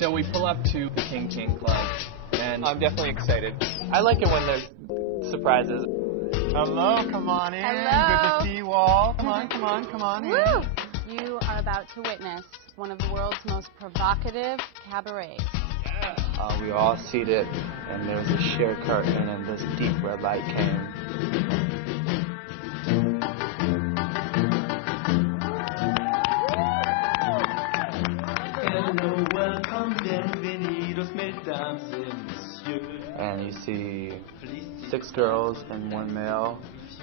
So we pull up to the King King Club, and I'm definitely excited. I like it when there's surprises. Hello, come on in. Hello. Good to see you all. Come on, come on, come on in. Woo! You are about to witness one of the world's most provocative cabarets. We were all seated, and there was a sheer curtain, and this deep red light came. Hello, welcome, bienvenidos, mesdames et messieurs. And you see 6 girls and 1 male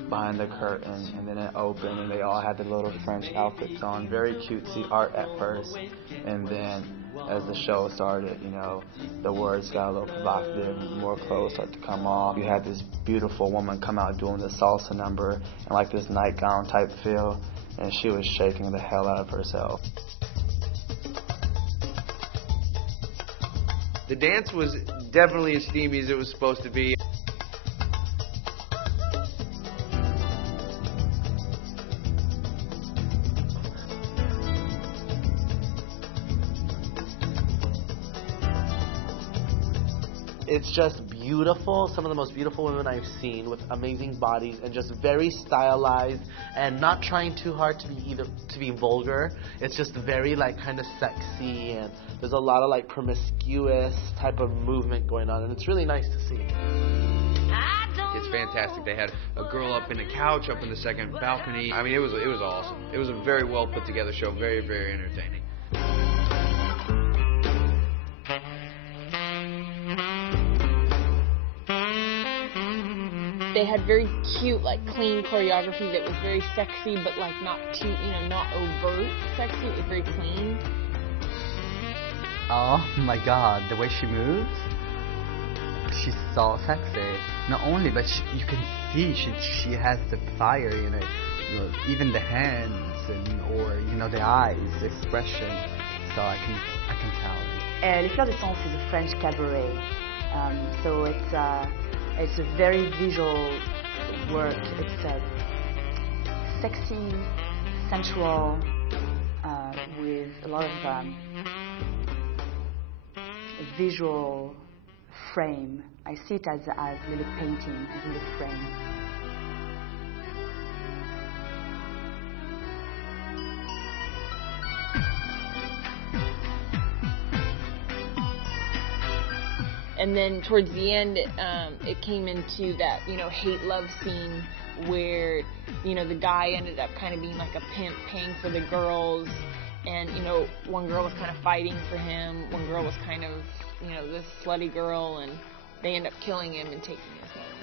behind the curtain, and then it opened, and they all had the little French outfits on, very cutesy art at first, and then as the show started, you know, the words got a little provocative, more clothes started to come off. You had this beautiful woman come out doing the salsa number and like this nightgown type feel, and she was shaking the hell out of herself. The dance was definitely as steamy as it was supposed to be. It's just beautiful, some of the most beautiful women I've seen, with amazing bodies and just very stylized and not trying too hard to be vulgar. It's just very like kind of sexy, and there's a lot of like promiscuous type of movement going on, and it's really nice to see. It's fantastic. They had a girl up in the couch, up in the second balcony. I mean, it was awesome. It was a very well put together show, very, very entertaining. They had very cute, like, clean choreography that was very sexy, but, like, not too, not overt sexy. It was very clean. Oh my god, the way she moves, she's so sexy. Not only, but you can see she has the fire, even the hands or the eyes, the expression. So I can tell. Les Fleurs de Sens is a French cabaret, so it's a very visual work. It's sexy, sensual, with a lot of visual frame. I see it as a little painting, as a little frame. And then towards the end, it came into that, hate-love scene where, the guy ended up kind of being like a pimp paying for the girls. And, one girl was kind of fighting for him. One girl was kind of, this slutty girl. And they end up killing him and taking his money.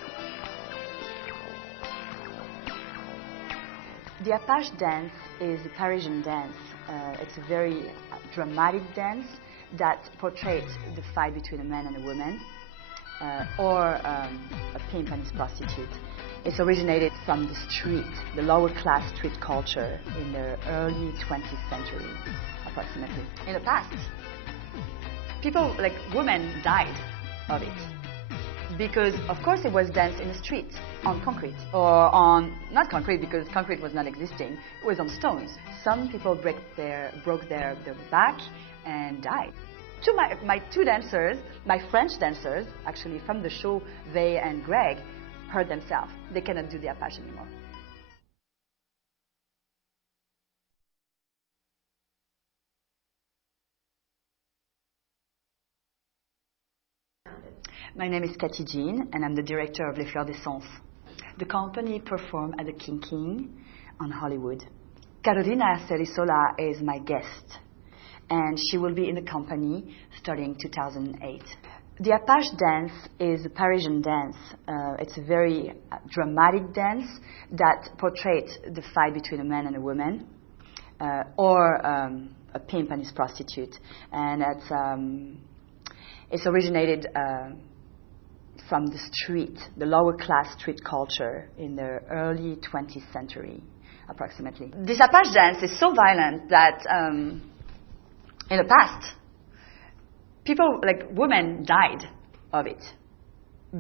The Apache dance is a Parisian dance. It's a very dramatic dance that portrays the fight between a man and a woman, or a pimp and his prostitute. It's originated from the street, the lower class street culture in the early 20th century, approximately. In the past, people, like women, died of it. Because, of course, it was danced in the street, on concrete, or on, not concrete because concrete was not existing, it was on stones. Some people broke their back and died. My 2 dancers, my French dancers, actually from the show, they and Greg, hurt themselves. They cannot do the Apache anymore. My name is Cathy Jean, and I'm the director of Les Fleurs de Sens. The company performed at the King King on Hollywood. Carolina Cerisola is my guest, and she will be in the company starting 2008. The Apache dance is a Parisian dance. It's a very dramatic dance that portrays the fight between a man and a woman, or a pimp and his prostitute. And it's originated from the street, the lower class street culture in the early 20th century, approximately. This Apache dance is so violent that in the past, people, like women, died of it.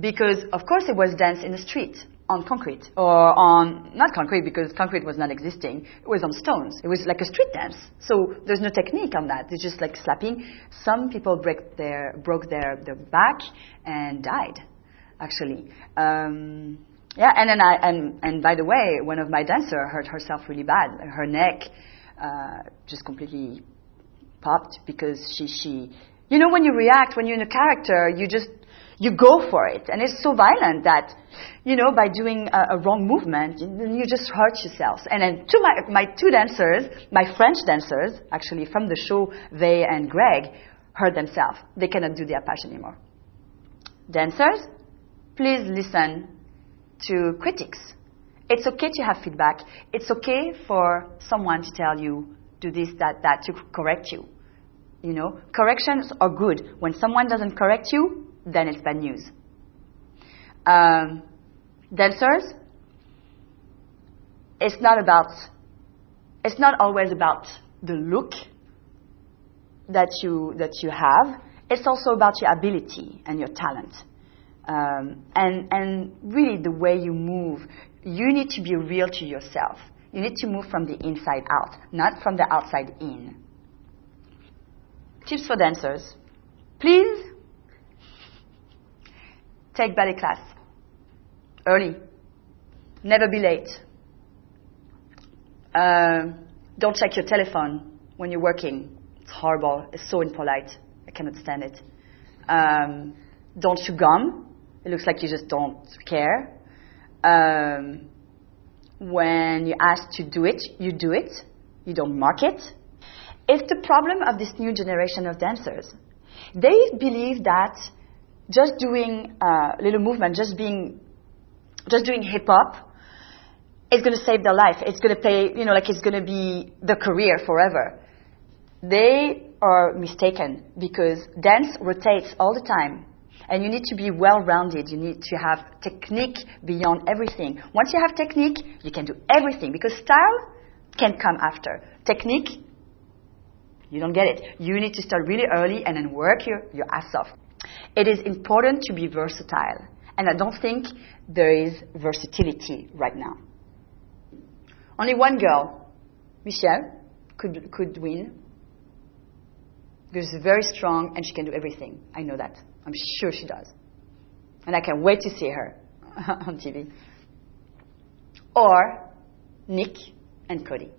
Because, of course, it was danced in the street, on concrete, or on, not concrete because concrete was not existing, it was on stones. It was like a street dance. So there's no technique on that. It's just like slapping. Some people broke their back and died, actually. Yeah, and then and by the way, one of my dancers hurt herself really bad. Her neck just completely popped because she, you know, when you react, when you're in a character, you go for it, and it's so violent that, you know, by doing a wrong movement, you just hurt yourself. And then my two dancers, my French dancers, actually from the show, they and Greg, hurt themselves. They cannot do the Apache anymore. Dancers, please listen to critics. It's okay to have feedback. It's okay for someone to tell you, do this, that, to correct you. You know, corrections are good. When someone doesn't correct you, then it's bad news. Dancers, it's not always about the look that you have. It's also about your ability and your talent. And really the way you move, you need to be real to yourself. You need to move from the inside out, not from the outside in. Tips for dancers. Please take ballet class early. Never be late. Don't check your telephone when you're working. It's horrible. It's so impolite. I cannot stand it. Don't chew gum. It looks like you just don't care. When you're asked to do it, you do it. You don't mark it. It's the problem of this new generation of dancers. They believe that just doing a little movement, just doing hip hop, is going to save their life. It's going to pay, you know, like it's going to be the career forever. They are mistaken because dance rotates all the time. And you need to be well-rounded. You need to have technique beyond everything. Once you have technique, you can do everything because style can come after. Technique, you don't get it. You need to start really early and then work your ass off. It is important to be versatile. And I don't think there is versatility right now. Only one girl, Michelle, could win. Because she's very strong and she can do everything. I know that. I'm sure she does. And I can't wait to see her on TV. Or Nick and Cody.